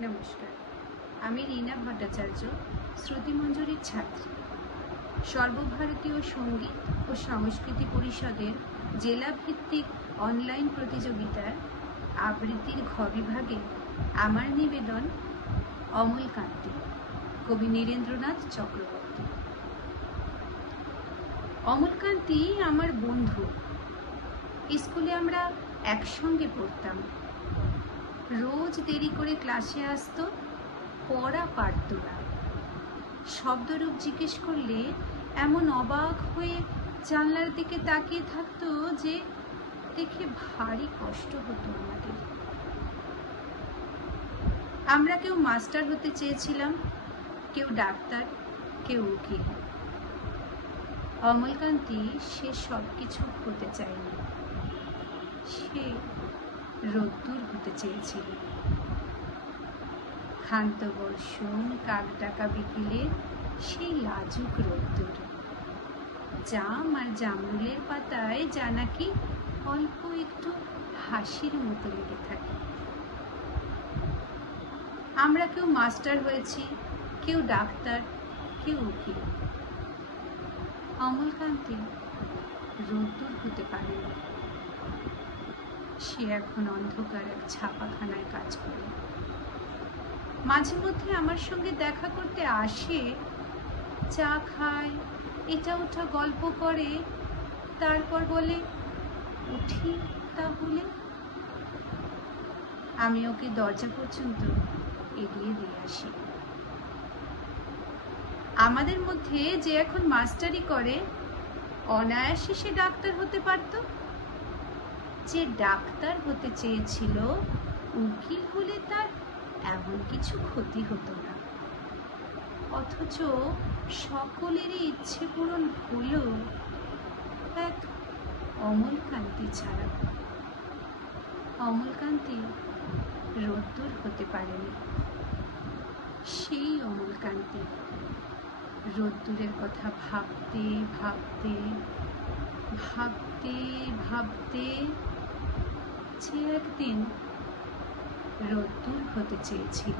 নমস্কার, আমি রীনা ভট্টাচার্য, শ্রুতিমঞ্জরীর ছাত্রী। সর্বভারতীয় সঙ্গীত ও সংস্কৃতি পরিষদের জেলাভিত্তিক অনলাইন প্রতিযোগিতার আবৃত্তির ঘ বিভাগে আমার নিবেদন অমলকান্তি, কবি নীরেন্দ্রনাথ চক্রবর্তী। অমলকান্তি আমার বন্ধু। স্কুলে আমরা একসঙ্গে পড়তাম। রোজ দেরি করে ক্লাসে আসতো, পড়া পারত না। শব্দরূপ জিজ্ঞেস করলে এমন অবাক হয়ে জানলার দিকে তাকিয়ে থাকতো যে দেখে ভারী কষ্ট হতো আমাদের। আমরা কেউ মাস্টার হতে চেয়েছিলাম, কেউ ডাক্তার, কেউ উকিল। অমলকান্তি সে সব কিছু হতে চায়নি। সে রোদ্দুর হতে চেয়েছিল। ক্ষান্ত বর্ষণ, কাকডাকা বিকেলে সেই লাজুক রোদ্দুর, জাম আর জামরুলের পাতায় যা নাকি অল্প একটু হাসির মতো লেগে থাকে। আমরা কেউ মাস্টার হয়েছি, কেউ ডাক্তার, কেউ উকিল। অমলকান্তি রোদ্দুর হতে পারেনি। সে এখন অন্ধকার এক ছাপাখানায় কাজ করে। মাঝে মধ্যে আমার সঙ্গে দেখা করতে আসে, চা খায়, এটা ওটা গল্প করে, তারপর বলে, উঠি তাহলে। আমি ওকে দরজা পর্যন্ত এগিয়ে দিয়ে আসি। আমাদের মধ্যে যে এখন মাস্টারি করে, অনায়াসে সে ডাক্তার হতে পারত। যে ডাক্তার হতে চেয়েছিল, উকিল হলে তার এমন কিছু ক্ষতি হতো না। অথচ সকলেরই ইচ্ছে পূরণ হলো এক অমলকান্তি ছাড়া। অমলকান্তি রোদ্দুর হতে পারেনি। সেই অমলকান্তি রোদ্দুরের কথা ভাবতে ভাবতে ভাবতে ভাবতে যে একদিন রোদ্দুর হতে চেয়েছিল।